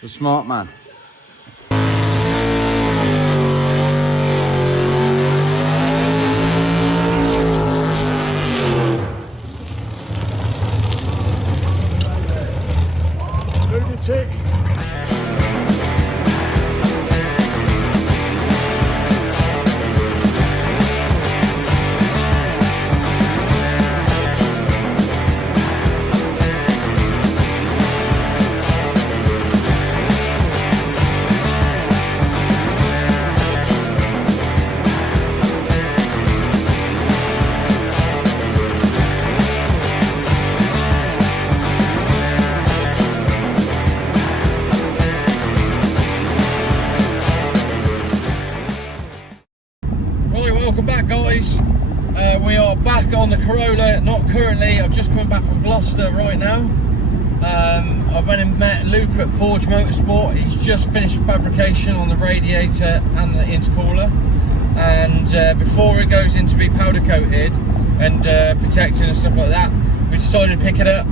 The smart man. Lunatic. Welcome back, guys. We are back on the Corolla, not currently. I've just come back from Gloucester right now. I went and met Luke at Forge Motorsport. He's just finished fabrication on the radiator and the intercooler, and before it goes in to be powder coated and protected and stuff like that, we decided to pick it up.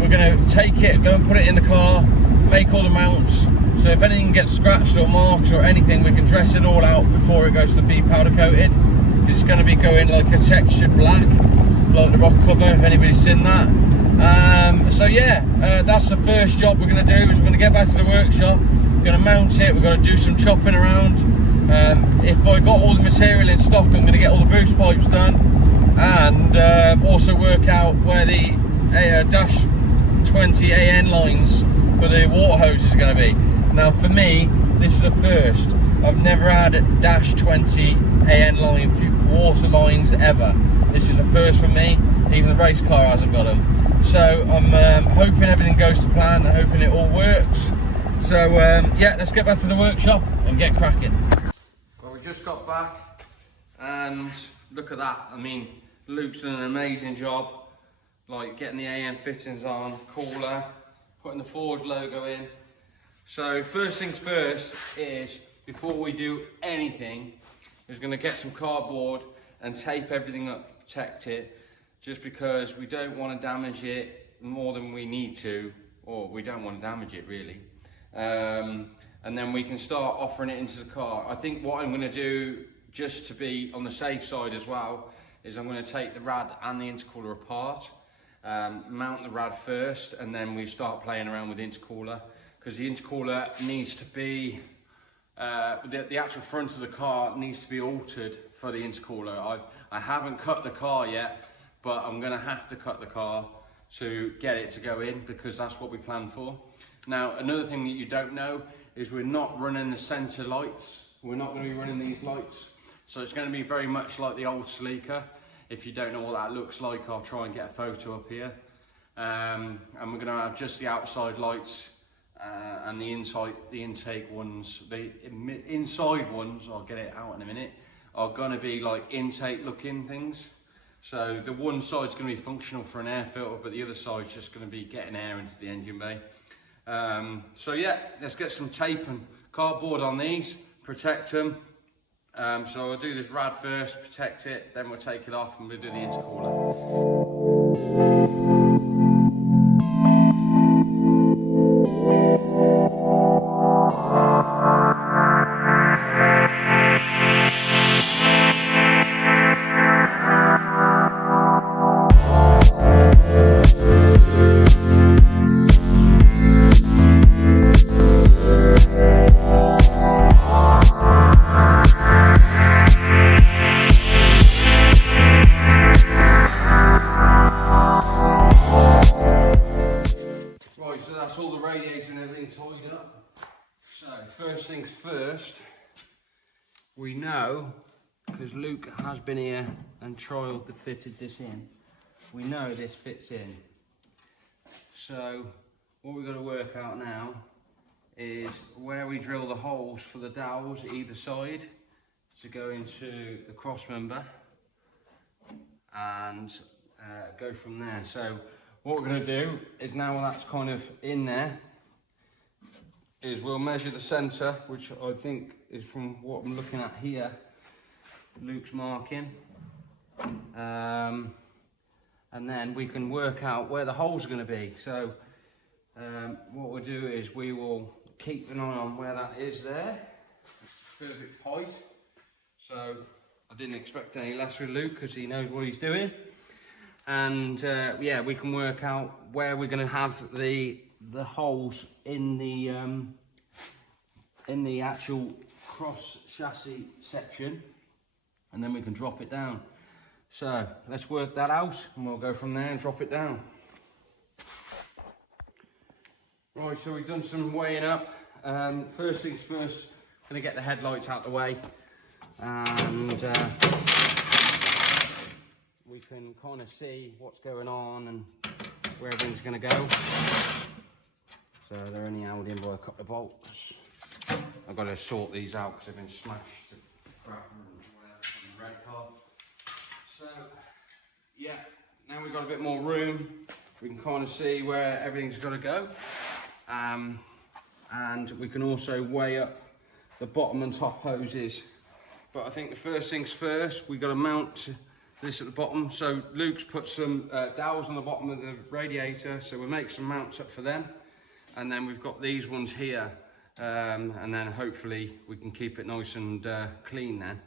We're going to take it, go and put it in the car, make all the mounts, so if anything gets scratched or marks or anything, we can dress it all out before it goes to be powder coated. It's going to be going like a textured black, like the rock cover, if anybody's seen that. So yeah, that's the first job we're going to do. Is we're going to get back to the workshop, we're going to mount it, we're going to do some chopping around. If I got all the material in stock, I'm going to get all the boost pipes done, and also work out where the dash 20 AN lines for the water hose is going to be. Now for me, this is the first. I've never had a dash 20 AN line water lines ever. This is the first for me. Even the race car hasn't got them. So I'm hoping everything goes to plan. I'm hoping it all works. So yeah, let's get back to the workshop and get cracking. Well, we just got back and look at that. I mean, Luke's done an amazing job, like getting the AN fittings on, cooler, putting the Forge logo in. So first things first is, before we do anything, is going to get some cardboard and tape everything up, protect it, just because we don't want to damage it more than we need to, or we don't want to damage it really. And then we can start offering it into the car. I think what I'm going to do, just to be on the safe side as well, is I'm going to take the rad and the intercooler apart, mount the rad first, and then we start playing around with the intercooler, because the intercooler needs to be, the actual front of the car needs to be altered for the intercooler. I haven't cut the car yet, but I'm going to have to cut the car to get it to go in, because that's what we planned for. Now, another thing that you don't know is we're not running the centre lights. We're not going to be running these lights. So it's going to be very much like the old Sleeker. If you don't know what that looks like, I'll try and get a photo up here. And we're going to have just the outside lights, and the intake ones, the inside ones, I'll get it out in a minute, are going to be like intake looking things. So the one side's going to be functional for an air filter, but the other side's just going to be getting air into the engine bay. So yeah, let's get some tape and cardboard on these, protect them. So I'll do this rad first, protect it, then we'll take it off and we'll do the intercooler. Tied up. So first things first, we know, because Luke has been here and trialed to fitted this in, we know this fits in. So what we've got to work out now is where we drill the holes for the dowels either side to go into the cross member, and go from there. So what we're going to do is, now that's kind of in there, is we'll measure the centre, which I think is from what I'm looking at here, Luke's marking, and then we can work out where the holes are going to be. So what we'll do is we will keep an eye on where that is there. It's perfect height. So I didn't expect any less with Luke because he knows what he's doing. And yeah, we can work out where we're going to have the holes in the actual cross chassis section, and then we can drop it down. So let's work that out and we'll go from there and drop it down. Right, so we've done some weighing up. First things first, going to get the headlights out the way, and we can kind of see what's going on and where everything's going to go. So they're only held in by a couple of bolts. I've got to sort these out because they've been smashed to crap and whatever from the red car. So yeah, now we've got a bit more room. We can kind of see where everything's got to go. And we can also weigh up the bottom and top hoses. But I think the first things first, we've got to mount this at the bottom. So Luke's put some dowels on the bottom of the radiator, so we'll make some mounts up for them. And then we've got these ones here, and then hopefully we can keep it nice and clean then.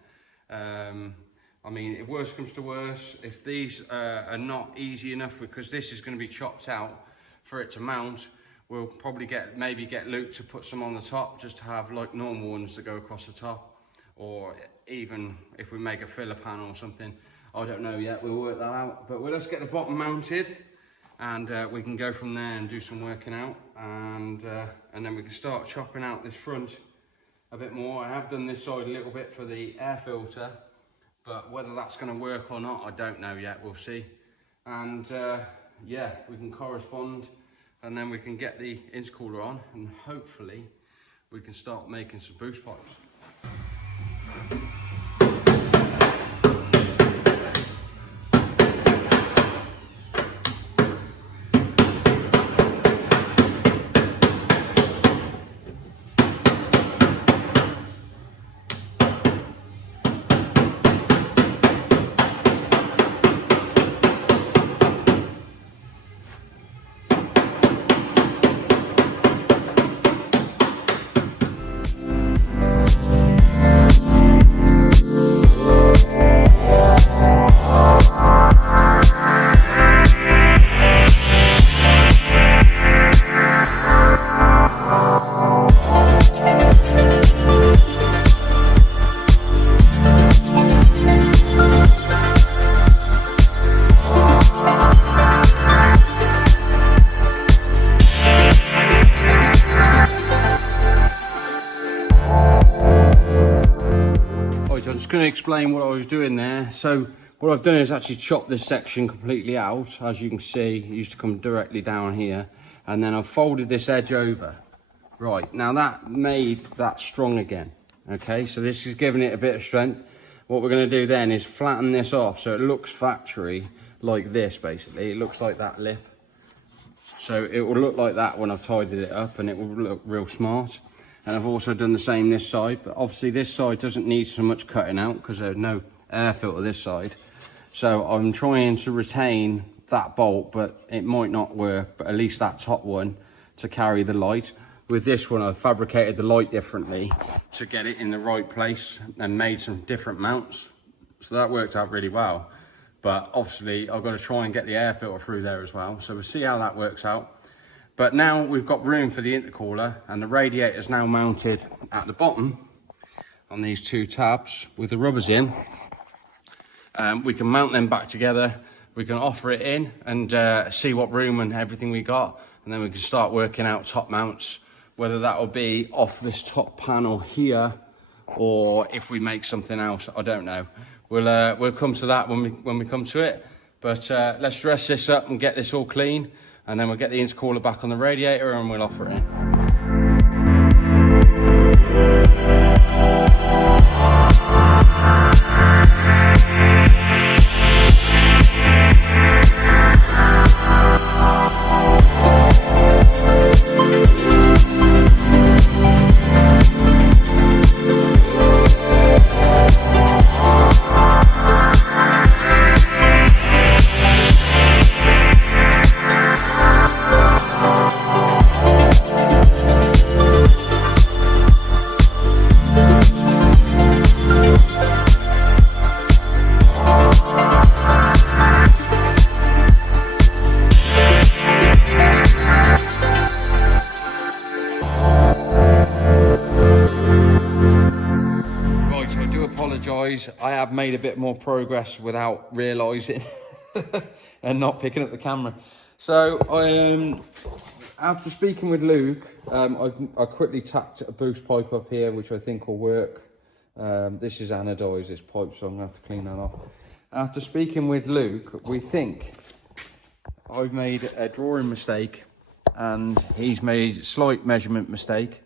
I mean, if worse comes to worse, if these are not easy enough, because this is going to be chopped out for it to mount, we'll probably maybe get Luke to put some on the top, just to have like normal ones that go across the top, or even if we make a filler panel or something. I don't know yet, we'll work that out. But let's get the bottom mounted, and we can go from there and do some working out, and then we can start chopping out this front a bit more. I have done this side a little bit for the air filter, but whether that's going to work or not, I don't know yet, we'll see. And yeah, we can correspond, and then we can get the intercooler on, and hopefully we can start making some boost pipes. Going to explain what I was doing there. So what I've done is actually chopped this section completely out. As you can see, it used to come directly down here, and then I've folded this edge over. Right, now that made that strong again. Okay, so this is giving it a bit of strength. What we're going to do then is flatten this off so it looks factory like this. Basically, it looks like that lip, so it will look like that when I've tidied it up, and it will look real smart. And I've also done the same this side, but obviously this side doesn't need so much cutting out because there's no air filter this side. So I'm trying to retain that bolt, but it might not work, but at least that top one to carry the light. With this one, I've fabricated the light differently to get it in the right place and made some different mounts. So that worked out really well. But obviously I've got to try and get the air filter through there as well. So we'll see how that works out. But now we've got room for the intercooler, and the radiator is now mounted at the bottom on these two tabs with the rubbers in. We can mount them back together, we can offer it in and see what room and everything we got, and then we can start working out top mounts, whether that will be off this top panel here or if we make something else, I don't know. We'll come to that when we come to it. But let's dress this up and get this all clean, and then we'll get the intercooler back on the radiator and we'll offer it in. apologise. I have made a bit more progress without realising and not picking up the camera. So after speaking with Luke, I quickly tacked a boost pipe up here, which I think will work. This is anodised, this pipe, so I'm going to have to clean that off. After speaking with Luke, we think I've made a drawing mistake and he's made a slight measurement mistake,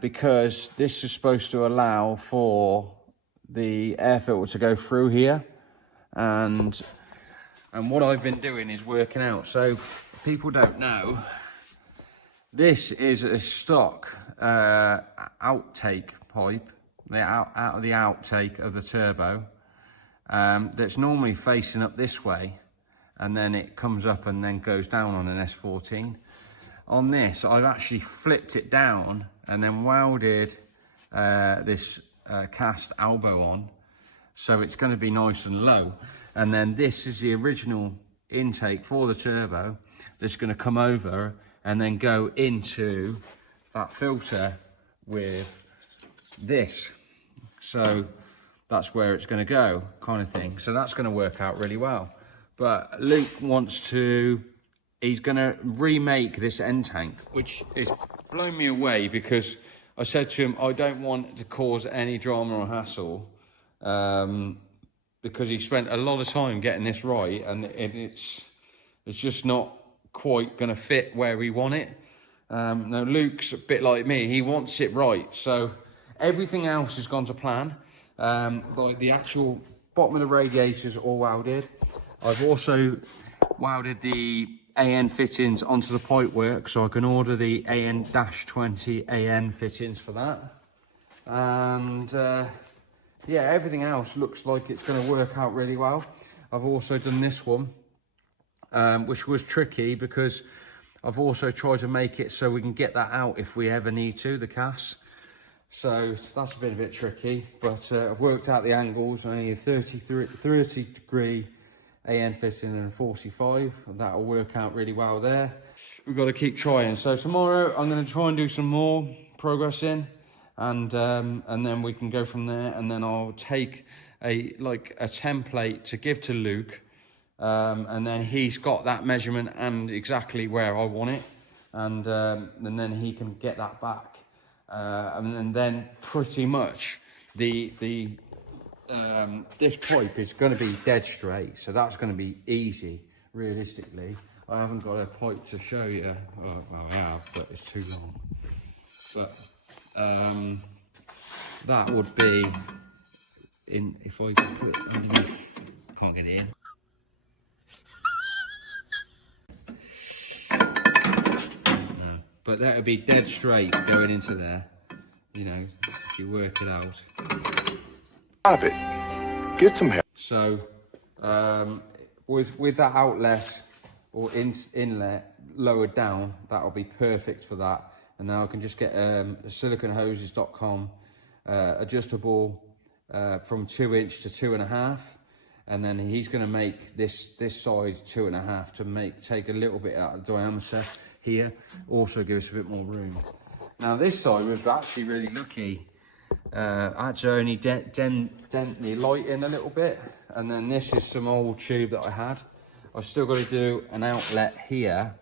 because this is supposed to allow for the air filter to go through here, and what I've been doing is working out. So if people don't know, this is a stock outtake pipe, out of the outtake of the turbo, that's normally facing up this way, and then it comes up and then goes down on an S14. On this, I've actually flipped it down and then welded this cast elbow on, so it's going to be nice and low. And then this is the original intake for the turbo that's going to come over and then go into that filter with this. So that's where it's going to go, kind of thing. So that's going to work out really well. But Luke wants to, he's going to remake this end tank, which is blowing me away, because I said to him, I don't want to cause any drama or hassle, because he spent a lot of time getting this right, and it's just not quite going to fit where we want it. Now Luke's a bit like me, he wants it right, so everything else has gone to plan. Like the actual bottom of the radiators are all welded. I've also welded the AN fittings onto the pipework, so I can order the AN-20 AN fittings for that. And yeah, everything else looks like it's going to work out really well. I've also done this one, which was tricky because I've also tried to make it so we can get that out if we ever need to, the cast. So that's been a bit tricky, but I've worked out the angles. I need a 30 degree AN fitting and a 45, and that'll work out really well there. We've got to keep trying. So tomorrow I'm going to try and do some more progressing, and then we can go from there. And then I'll take a template to give to Luke, and then he's got that measurement and exactly where I want it, and then he can get that back. And then pretty much this pipe is going to be dead straight, so that's going to be easy. Realistically, I haven't got a pipe to show you. Well, I have, but it's too long. But that would be in, if I could put it underneath, can't get it in. No, but that would be dead straight going into there, you know, if you work it out. Stop it. Get some help. So with that outlet or inlet lowered down, that'll be perfect for that. And now I can just get siliconhoses.com adjustable from 2 inch to 2.5, and then he's going to make this side 2.5 to take a little bit out of diameter here, also give us a bit more room. Now this side was actually really lucky. I had to only dent the light in a little bit, and then this is some old tube that I had. I've still got to do an outlet here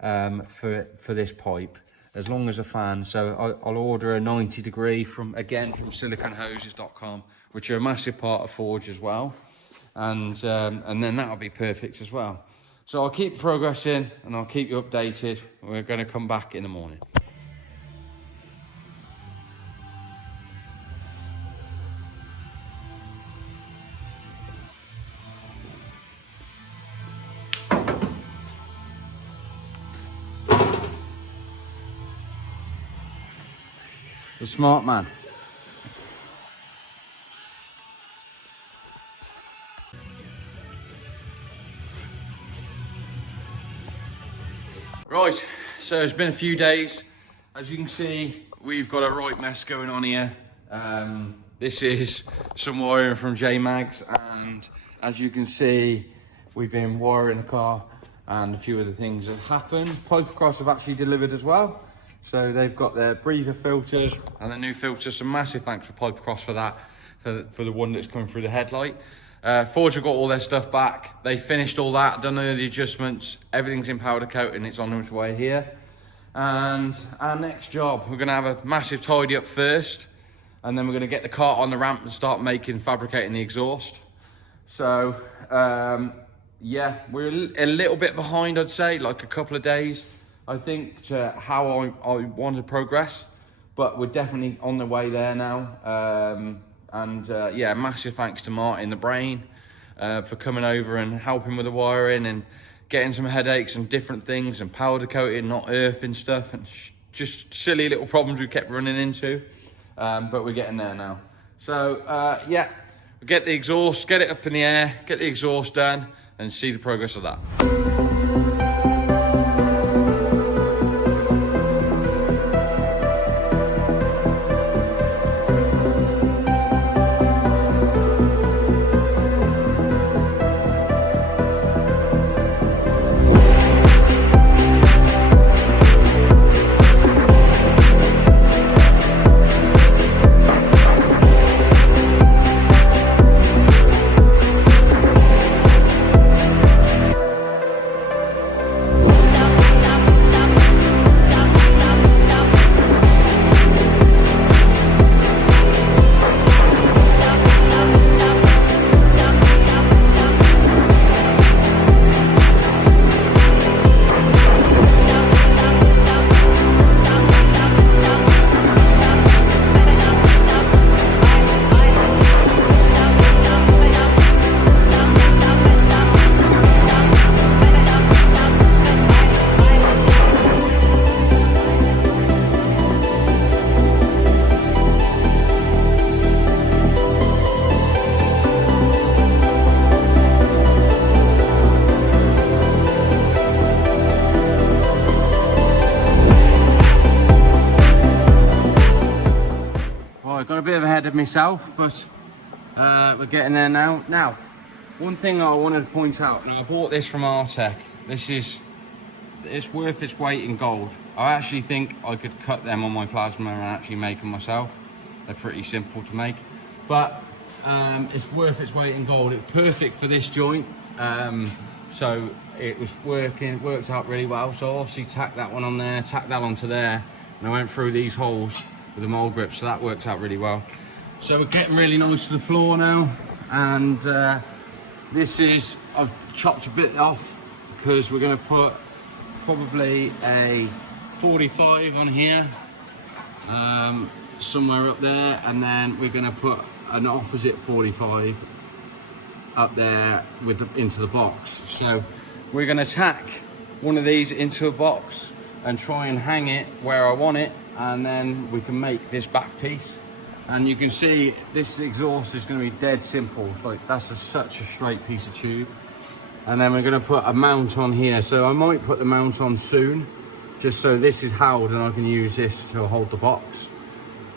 for this pipe, as long as a fan. So I'll order a 90 degree from siliconhoses.com, which are a massive part of Forge as well, and then that'll be perfect as well. So I'll keep progressing and I'll keep you updated. We're going to come back in the morning. The smart man. Right, so it's been a few days. As you can see, we've got a right mess going on here. This is some wiring from J-Mags, and as you can see, we've been wiring the car, and a few other things have happened. Pipecross have actually delivered as well. So they've got their breather filters and the new filters. So massive thanks for Pipecross for that. for the one that's coming through the headlight. Forge have got all their stuff back. They finished all that, done all the adjustments. Everything's in powder coat and it's on its way here. And our next job, we're gonna have a massive tidy up first, and then we're gonna get the cart on the ramp and start fabricating the exhaust. So, yeah, we're a little bit behind, I'd say, like a couple of days, I think, to how I want to progress. But we're definitely on the way there now. Yeah, massive thanks to Martin, the brain, for coming over and helping with the wiring and getting some headaches and different things and powder coating, not earthing stuff, and just silly little problems we kept running into. But we're getting there now. So, yeah, we'll get the exhaust, get it up in the air, get the exhaust done, and see the progress of that. A bit of ahead of myself, but we're getting there now. Now, one thing I wanted to point out, and I bought this from Artec. It's worth its weight in gold. I actually think I could cut them on my plasma and actually make them myself. They're pretty simple to make, but it's worth its weight in gold. It's perfect for this joint, so it was worked out really well. So obviously tacked that one on there, tacked that onto there, and I went through these holes with the mole grip, so that works out really well. So we're getting really nice to the floor now, and I've chopped a bit off because we're going to put probably a 45 on here, somewhere up there, and then we're going to put an opposite 45 up there into the box. So we're going to tack one of these into a box and try and hang it where I want it, and then we can make this back piece. And you can see this exhaust is going to be dead simple. It's like such a straight piece of tube. And then we're going to put a mount on here. So I might put the mount on soon, just so this is held and I can use this to hold the box.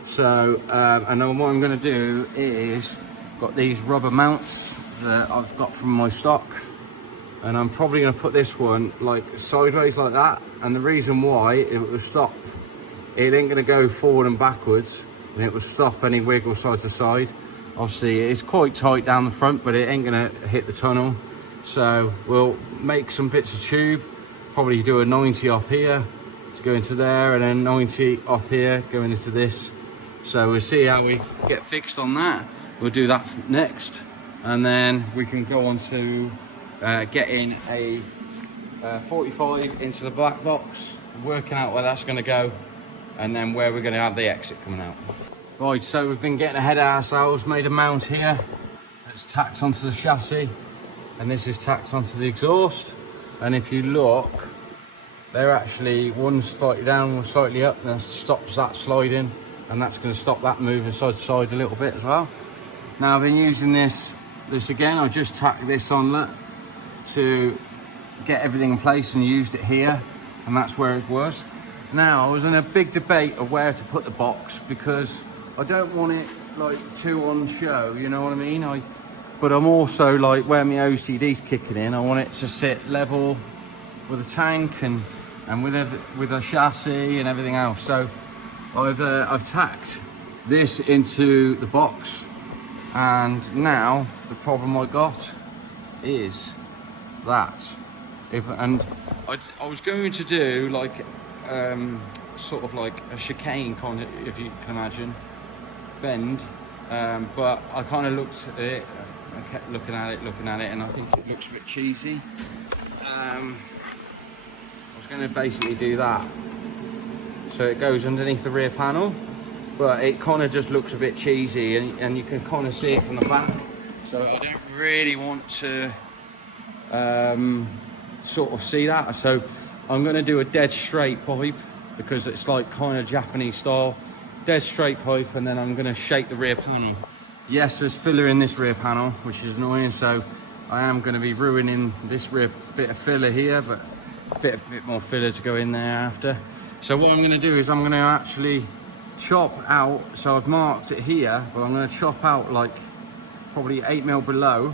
So and then what I'm going to do is got these rubber mounts that I've got from my stock, and I'm probably going to put this one like sideways like that. And the reason why, it will stop, it ain't going to go forward and backwards, and it will stop any wiggle side to side. Obviously it's quite tight down the front, but it ain't going to hit the tunnel. So we'll make some bits of tube, probably do a 90 off here to go into there, and then 90 off here going into this. So we'll see how we get fixed on that. We'll do that next, and then we can go on to getting a 45 into the black box, working out where that's going to go, and then where we're going to have the exit coming out. Right, so we've been getting ahead of ourselves, made a mount here that's tacked onto the chassis, and this is tacked onto the exhaust. And if you look, they're actually, one's slightly down, one's slightly up, and that stops that sliding, and that's going to stop that moving side to side a little bit as well. Now I've been using this again, I just tacked this on that to get everything in place and used it here, and that's where it was. Now I was in a big debate of where to put the box, because I don't want it like too on show, you know what I mean? But I'm also like, where my OCD's kicking in, I want it to sit level with the tank and with a chassis and everything else. So I've tacked this into the box And now the problem I got is that I was going to do like sort of like a chicane kind of, if you can imagine, bend, but I kind of looked at it, I kept looking at it, and I think it looks a bit cheesy. I was going to basically do that so it goes underneath the rear panel, but it kind of just looks a bit cheesy, and you can kind of see it from the back, so I don't really want to sort of see that. So I'm going to do a dead straight pipe, because it's like kind of Japanese style, dead straight pipe, and then I'm going to shape the rear panel. Yes, there's filler in this rear panel, which is annoying, so I am going to be ruining this rear bit of filler here, but a bit more filler to go in there after. So what I'm going to do is I'm going to actually chop out, so I've marked it here, but I'm going to chop out like probably 8mm below,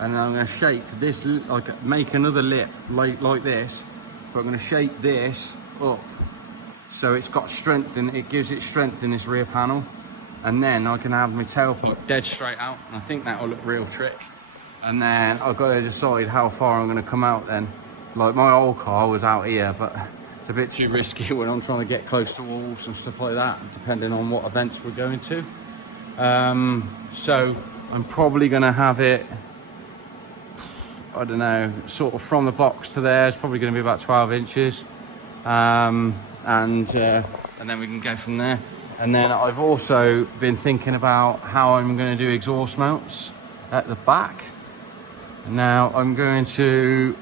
and then I'm going to shape this, like make another lip like this, but I'm going to shape this up so it's got strength, and it gives it strength in this rear panel, and then I can have my tailpipe dead straight out, and I think that will look real trick. And then I've got to decide how far I'm going to come out then. Like my old car was out here, but it's a bit too risky when I'm trying to get close to walls and stuff like that, depending on what events we're going to. So I'm probably going to have it, I don't know, sort of from the box to there. It's probably going to be about 12 inches. And then we can go from there. And then I've also been thinking about how I'm going to do exhaust mounts at the back. Now I'm going to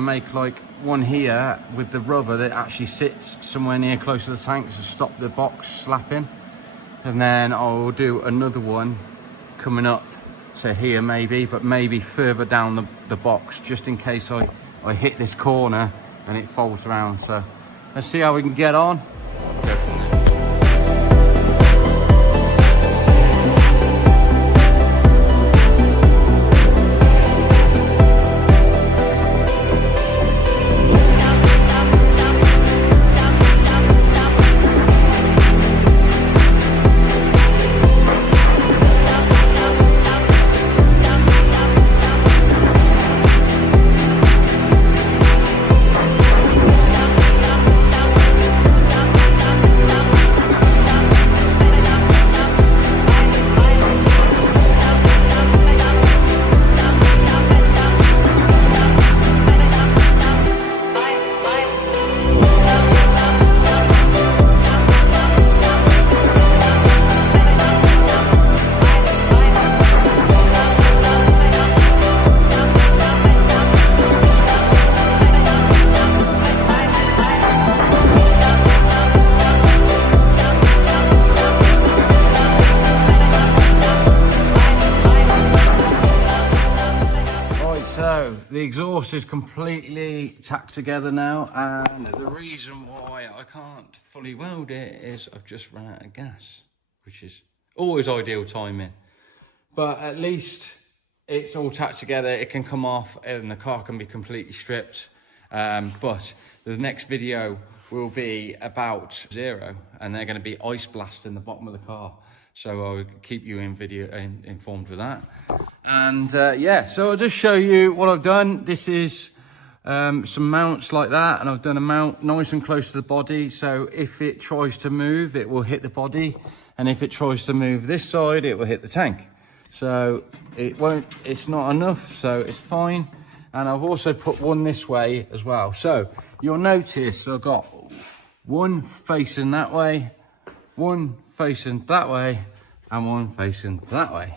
make like one here with the rubber that actually sits somewhere near close to the tank to stop the box slapping, and then I'll do another one coming up to here maybe, but maybe further down the box, just in case I hit this corner and it folds around. So let's see how we can get on. Go from there. The exhaust is completely tacked together now, and the reason why I can't fully weld it is I've just run out of gas, which is always ideal timing. But at least it's all tacked together, it can come off and the car can be completely stripped. But the next video will be about zero, and they're going to be ice blasting the bottom of the car. So I'll keep you informed with that. And yeah, so I'll just show you what I've done. This is some mounts like that, and I've done a mount nice and close to the body, so if it tries to move it will hit the body, and if it tries to move this side it will hit the tank. So it's not enough, so it's fine. And I've also put one this way as well, so you'll notice I've got one facing that way, one facing that way, and one facing that way.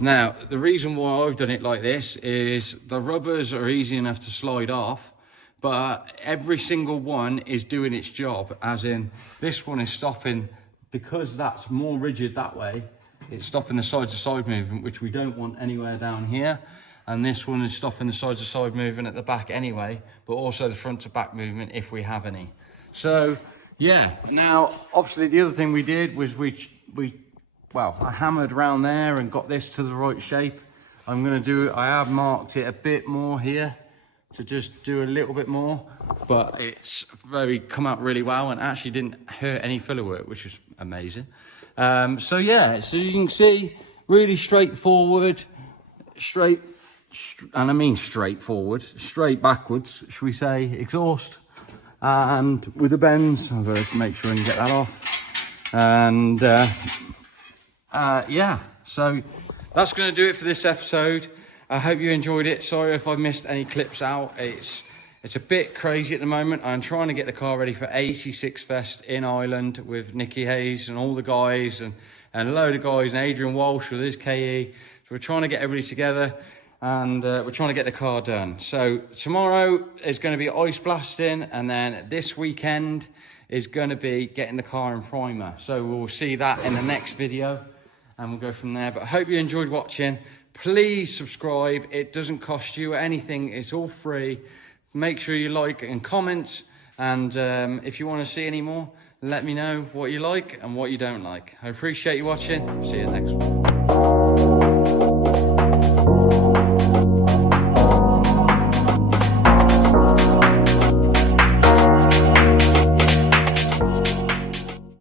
Now, the reason why I've done it like this is the rubbers are easy enough to slide off, but every single one is doing its job, as in this one is stopping, because that's more rigid that way, it's stopping the side to side movement, which we don't want anywhere down here. And this one is stopping the side to side movement at the back anyway, but also the front to back movement if we have any. So yeah, now obviously the other thing we did was I hammered around there and got this to the right shape. I have marked it a bit more here to just do a little bit more, but it's come out really well and actually didn't hurt any filler work, which is amazing. So yeah, so you can see really straightforward, and I mean straightforward, straight backwards, should we say, exhaust. And with the bends, I'm going to make sure I can get that off. And yeah, so that's going to do it for this episode. I hope you enjoyed it. Sorry if I've missed any clips out. It's a bit crazy at the moment. I'm trying to get the car ready for 86 Fest in Ireland with Nicky Hayes and all the guys and a load of guys, and Adrian Walsh with his KE. So we're trying to get everybody together, and we're trying to get the car done. So tomorrow is going to be ice blasting, and then this weekend is going to be getting the car in primer. So we'll see that in the next video, and we'll go from there. But I hope you enjoyed watching. Please subscribe. It doesn't cost you anything. It's all free. Make sure you like and comment. And if you want to see any more, let me know what you like and what you don't like. I appreciate you watching. See you next one.